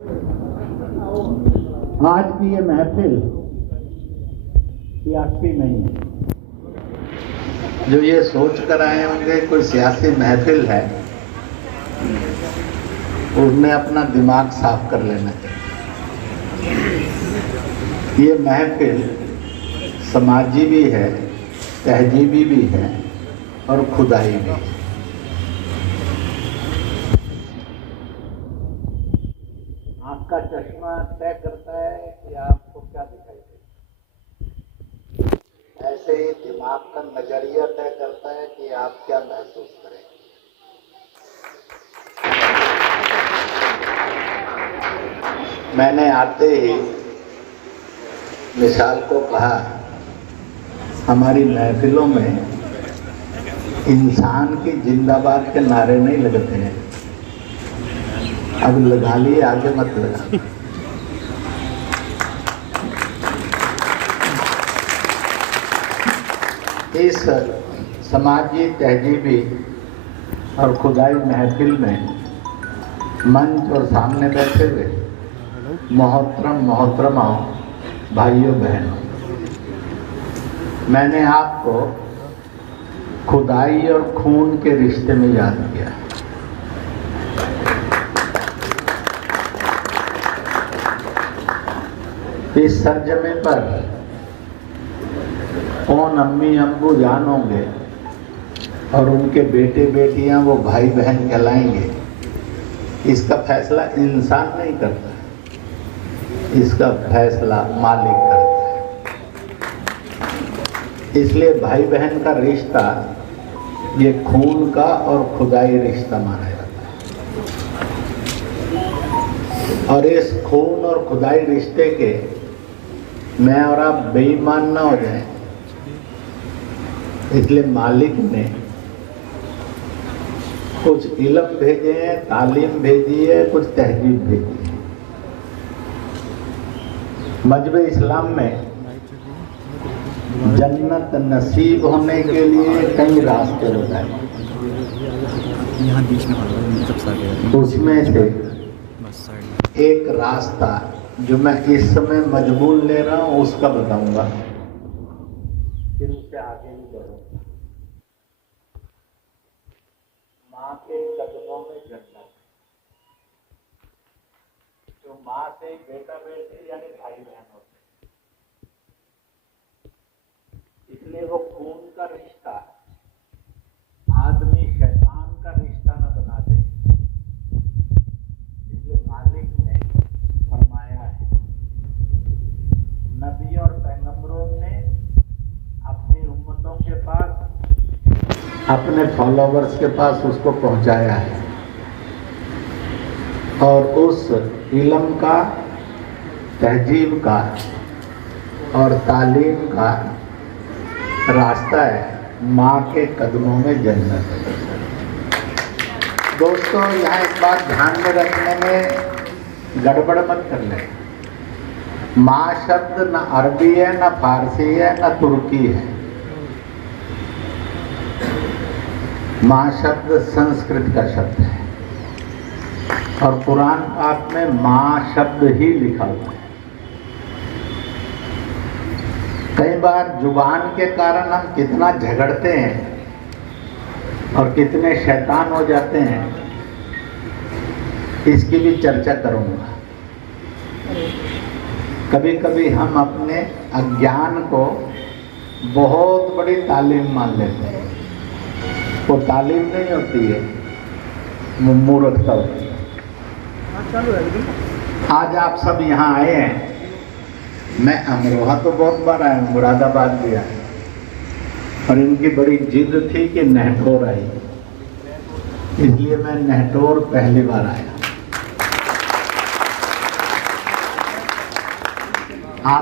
आज की ये महफिल सियासी नहीं है। जो ये सोच कर आए होंगे कोई सियासी महफिल है, उसने अपना दिमाग साफ कर लेना चाहिए। ये महफिल समाजी भी है, तहजीबी भी है और खुदाई भी है। आपका चश्मा तय करता है कि आपको क्या दिखाई देगा, ऐसे ही दिमाग का नजरिया तय करता है कि आप क्या महसूस करेंगे। मैंने आते ही मिसाल को कहा, हमारी महफिलों में इंसान की जिंदाबाद के नारे नहीं लगते हैं। अब लगा लिए, आगे मत लगा। इस समाजी तहजीबी और खुदाई महफिल में मंच और सामने बैठे हुए मोहतरमाओं, भाइयों बहनों, मैंने आपको खुदाई और खून के रिश्ते में याद किया। इस सरजमे पर कौन अम्मी अम्बू जान होंगे और उनके बेटे बेटियां वो भाई बहन कहलाएंगे, इसका फैसला इंसान नहीं करता, इसका फैसला मालिक करता है। इसलिए भाई बहन का रिश्ता ये खून का और खुदाई रिश्ता माना जाता है। और इस खून और खुदाई रिश्ते के मैं और आप बेईमान ना हो जाएं, इसलिए मालिक ने कुछ इल्म भेजे हैं, तालीम भेजी है, कुछ तहजीब भेजी है। मजहब इस्लाम में जन्नत नसीब होने के लिए कई रास्ते बताए, उसमें से एक रास्ता जो मैं इस समय मजबूर ले रहा हूं उसका बताऊंगा, फिर उससे आगे भी बढ़ूंगा। माँ के कदमों में जन्नत, जो माँ से बेटा बेटी यानी भाई बहन होते, इसलिए वो खून का रिश्ता आदमी शैतान का रिश्ता न बना दे, इसलिए मालिक ने फरमाया है, नबी और पैगंबरों ने अपनी उम्मतों के पास, अपने फॉलोवर्स के पास उसको पहुंचाया है। और उस इल्म का, तहजीब का और तालीम का रास्ता है माँ के कदमों में जन्नत। दोस्तों, यहाँ एक बात ध्यान में रखने में गड़बड़ मत कर लें। माँ शब्द न अरबी है, न फारसी है, न तुर्की है। माँ शब्द संस्कृत का शब्द है और कुरान पाक में माँ शब्द ही लिखा हुआ है। कई बार जुबान के कारण हम कितना झगड़ते हैं और कितने शैतान हो जाते हैं, इसकी भी चर्चा करूंगा। कभी कभी हम अपने अज्ञान को बहुत बड़ी तालीम मान लेते हैं। वो तालीम नहीं होती है, वो मूर्खता होती है। आज आप सब यहाँ आए हैं, मैं अमरोहा तो बहुत बार आया हूँ, मुरादाबाद भी आया, और इनकी बड़ी जिद थी कि नहटोर आई, इसलिए मैं नहटोर पहली बार आया।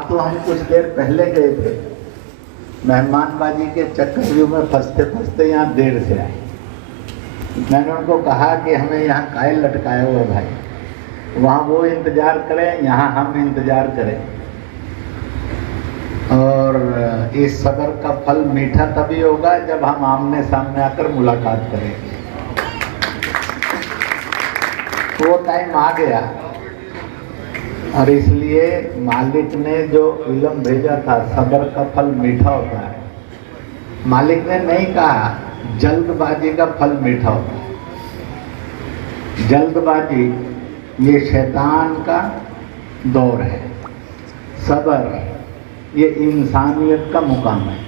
तो हम कुछ देर पहले गए थे, मेहमानबाजी के चक्कर में फंसते फंसते यहाँ देर से आए। मैंने उनको कहा कि हमें यहाँ काहे लटकाए हुए भाई, वहाँ वो इंतजार करें, यहाँ हम इंतजार करें। और इस सब्र का फल मीठा तभी होगा जब हम आमने सामने आकर मुलाकात करेंगे। वो टाइम आ गया और इसलिए मालिक ने जो इल्म भेजा था, सब्र का फल मीठा होता है। मालिक ने नहीं कहा जल्दबाजी का फल मीठा होता है। जल्दबाजी ये शैतान का दौर है, सब्र ये इंसानियत का मुकाम है।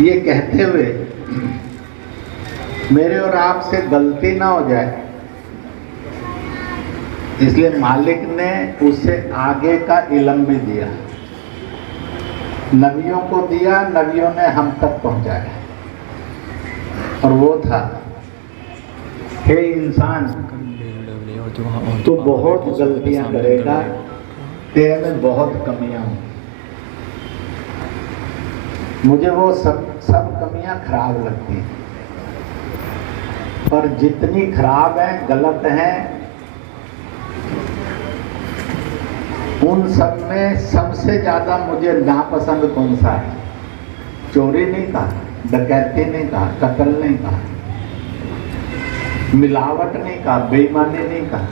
ये कहते हुए मेरे और आपसे गलती ना हो जाए, इसलिए मालिक ने उससे आगे का इल्म भी दिया, नबियों को दिया, नबियों ने हम तक पहुंचाया। और वो था, हे इंसान तू बहुत गलतियां करेगा, तेरे में बहुत कमियां होंगी। मुझे वो सब कमियां खराब लगती हैं, पर जितनी खराब हैं, गलत हैं, उन सब में सबसे ज्यादा मुझे नापसंद कौन सा है? चोरी नहीं कहा, डकैती नहीं कहा, कत्ल नहीं कहा, मिलावट नहीं कहा, बेईमानी नहीं कहा।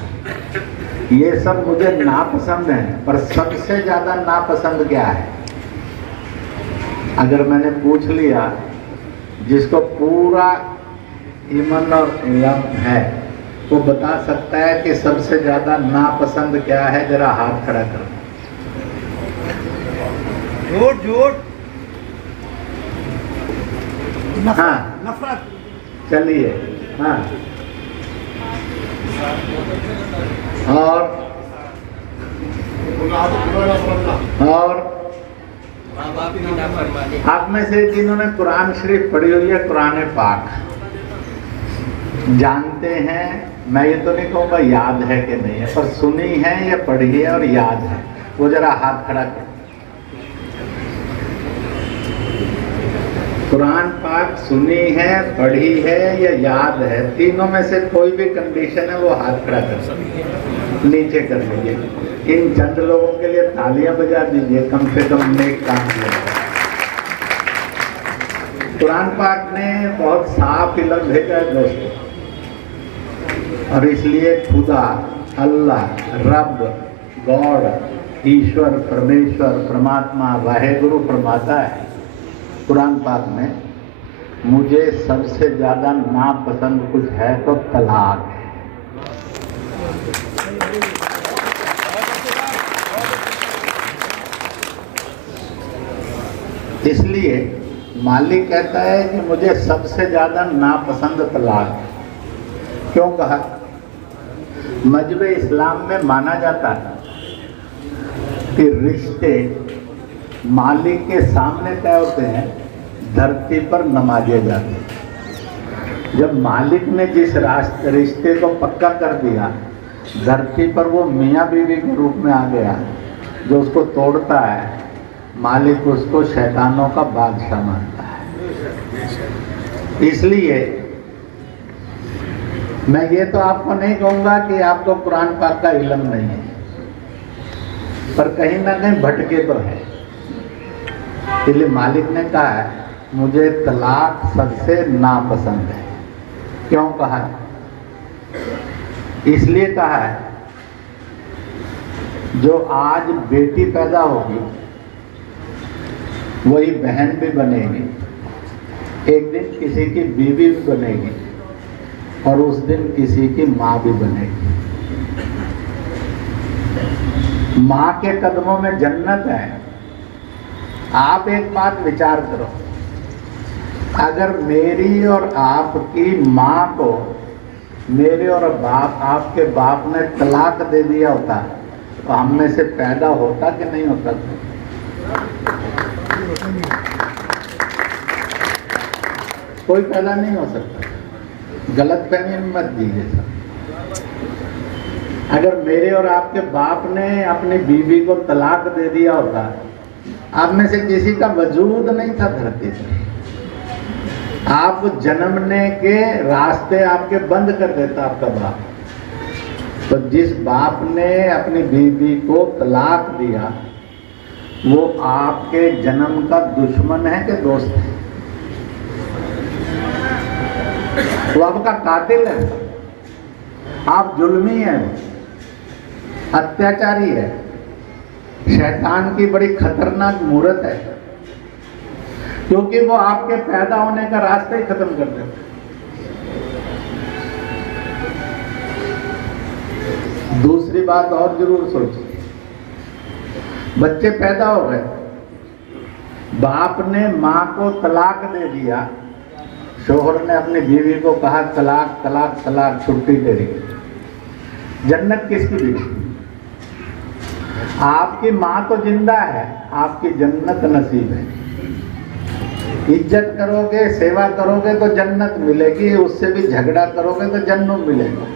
ये सब मुझे नापसंद है, पर सबसे ज्यादा नापसंद क्या है? अगर मैंने पूछ लिया, जिसको पूरा ईमान और इल्म है वो बता सकता है कि सबसे ज्यादा नापसंद क्या है? जरा हाथ खड़ा करो। झूठ झूठ, हाँ नफरत। चलिए, हाँ। और आप में से जिन्होंने कुरान शरीफ पढ़ी हुई है, कुरान पाक जानते हैं, मैं ये तो नहीं कहूँगा याद है कि नहीं है, पर सुनी है या पढ़ी है और याद है, वो जरा हाथ खड़ा कर। कुरान पाक सुनी है, पढ़ी है या याद है, तीनों में से कोई भी कंडीशन है वो हाथ खड़ा कर सकते, नीचे कर लीजिए। इन चंद लोगों के लिए तालियां बजा दीजिए, कम से कम नेक काम किया। कुरान पाक ने बहुत साफ इल्म भेजा है दोस्तों, और इसलिए खुदा, अल्लाह, रब, गॉड, ईश्वर, परमेश्वर, परमात्मा, वाहेगुरु फरमाता है कुरान पाक में, मुझे सबसे ज्यादा नापसंद कुछ है तो तलाक है। इसलिए मालिक कहता है कि मुझे सबसे ज्यादा नापसंद तलाक है। क्यों कहा? मजहब इस्लाम में माना जाता है कि रिश्ते मालिक के सामने तय होते हैं, धरती पर नमाजे जाते हैं। जब मालिक ने जिस रिश्ते को पक्का कर दिया, धरती पर वो मियाँ बीवी के रूप में आ गया। जो उसको तोड़ता है, मालिक उसको शैतानों का बादशाह मानता है। इसलिए मैं ये तो आपको नहीं कहूँगा कि आपको कुरान पाक का इल्म नहीं है, पर कहीं ना कहीं भटके तो है। इसलिए मालिक ने कहा है मुझे तलाक सबसे नापसंद है। क्यों कहा है? इसलिए कहा है, जो आज बेटी पैदा होगी वही बहन भी बनेगी, एक दिन किसी की बीवी भी बनेगी, और उस दिन किसी की माँ भी बनेगी। माँ के कदमों में जन्नत है। आप एक बात विचार करो, अगर मेरी और आपकी माँ को मेरे और आपके बाप ने तलाक दे दिया होता तो हम में से पैदा होता कि नहीं होता? कोई पैदा नहीं हो सकता। गलत फहमी में मत दीजिए सब। अगर मेरे और आपके बाप ने अपनी बीवी को तलाक दे दिया होता, आप में से किसी का वजूद नहीं था धरती पर, आप जन्मने के रास्ते आपके बंद कर देता आपका बाप। तो जिस बाप ने अपनी बीवी को तलाक दिया वो आपके जन्म का दुश्मन है कि दोस्त है? वो आपका कातिल है। आप जुल्मी हैं, अत्याचारी है, शैतान की बड़ी खतरनाक मूरत है, क्योंकि वो आपके पैदा होने का रास्ता ही खत्म कर देता है। दूसरी बात और जरूर सोचिए, बच्चे पैदा हो गए, बाप ने माँ को तलाक दे दिया, शोहर ने अपनी बीवी को कहा तलाक तलाक तलाक, छुट्टी दे रही, जन्नत किसकी बीवी? आपकी माँ तो जिंदा है, आपकी जन्नत नसीब है। इज्जत करोगे, सेवा करोगे तो जन्नत मिलेगी, उससे भी झगड़ा करोगे तो जन्नत मिलेगा,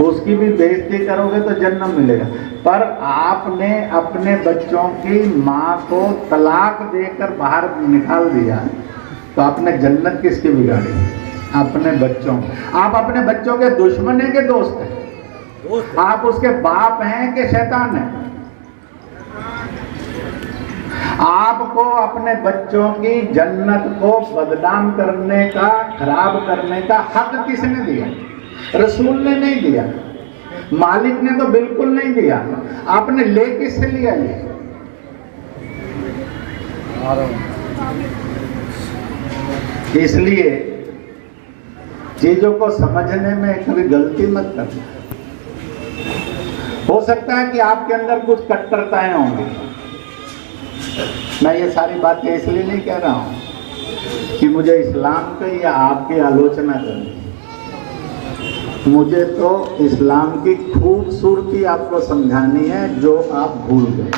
उसकी भी बेइज्जती करोगे तो जन्नत मिलेगा। पर आपने अपने बच्चों की माँ को तलाक देकर बाहर निकाल दिया, तो आपने जन्नत किसकी बिगाड़ी? अपने बच्चों। आप अपने बच्चों के दुश्मन हैं कि दोस्त हैं? आप उसके बाप हैं कि शैतान हैं? आपको अपने बच्चों की जन्नत को बदनाम करने का, खराब करने का हक किसने दिया? रसूल ने नहीं दिया, मालिक ने तो बिल्कुल नहीं दिया। आपने ले किससे लिया? इसलिए चीजों को समझने में कभी गलती मत करना। हो सकता है कि आपके अंदर कुछ कट्टरताएं होंगी। मैं ये सारी बातें इसलिए नहीं कह रहा हूं कि मुझे इस्लाम पे या आपकी आलोचना करनी, मुझे तो इस्लाम की खूबसूरती आपको समझानी है जो आप भूल गए,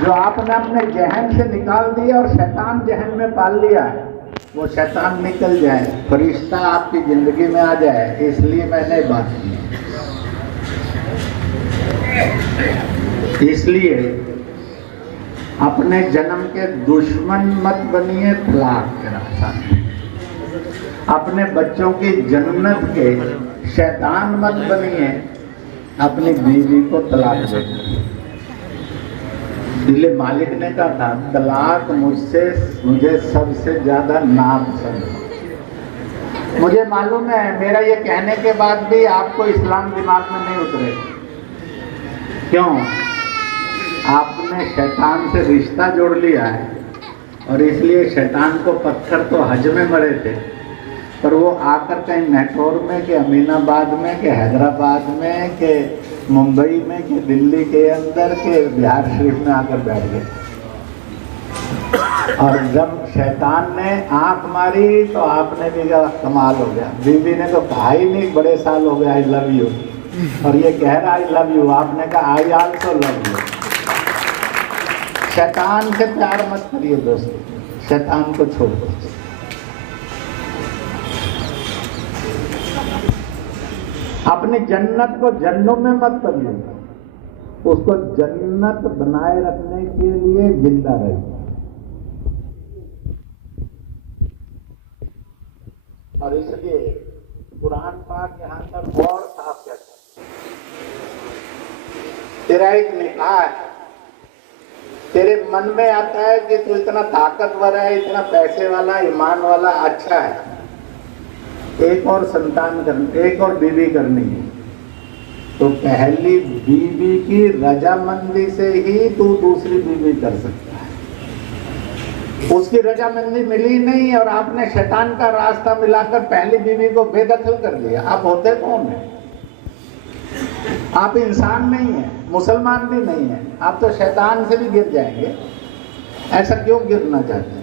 जो आपने अपने जहन से निकाल दिया और शैतान जहन में पाल लिया है, वो शैतान निकल जाए, फरिश्ता आपकी जिंदगी में आ जाए। इसलिए मैंने बात की। इसलिए अपने जन्म के दुश्मन मत बनिए तलाक के रास्ता में। अपने बच्चों की जन्नत के शैतान मत बनिए अपनी बीवी को तलाक दे। इसलिए मालिक ने कहा था तलाक मुझे सबसे ज्यादा नापसंद है। मुझे मालूम है मेरा ये कहने के बाद भी आपको इस्लाम दिमाग में नहीं उतरे। क्यों? आपने शैतान से रिश्ता जोड़ लिया है, और इसलिए शैतान को पत्थर तो हज में मरे थे, पर वो आकर कहीं मैटोर में के अमीनाबाद में के हैदराबाद में के मुंबई में के दिल्ली के अंदर के बिहार शरीफ में आकर बैठ गए। और जब शैतान ने आंख मारी तो आपने भी कहा कमाल हो गया। बीवी ने तो कहा ही नहीं, बड़े साल हो गए आई लव यू, और ये कह रहा आई लव यू, आपने कहा आई आल्सो लव यू। शैतान से प्यार मत करिए दोस्तों, शैतान को छोड़ दो। अपनी जन्नत को जन्नों में मत करिए, उसको जन्नत बनाए रखने के लिए जिंदा रहिए। और इसलिए कुरान पाक यहाँ पर और साफ कहता है, तेरा एक निकाह है, तेरे मन में आता है कि तू इतना ताकतवर है, इतना पैसे वाला, ईमान वाला, अच्छा है, एक और संतान करनी, एक और बीवी करनी है, तो पहली बीवी की रजामंदी से ही तू दूसरी बीवी कर सकता है। उसकी रजामंदी मिली नहीं और आपने शैतान का रास्ता मिलाकर पहली बीवी को बेदखल कर दिया। आप होते कौन है? आप इंसान नहीं है, मुसलमान भी नहीं है, आप तो शैतान से भी गिर जाएंगे। ऐसा क्यों गिरना चाहते हैं?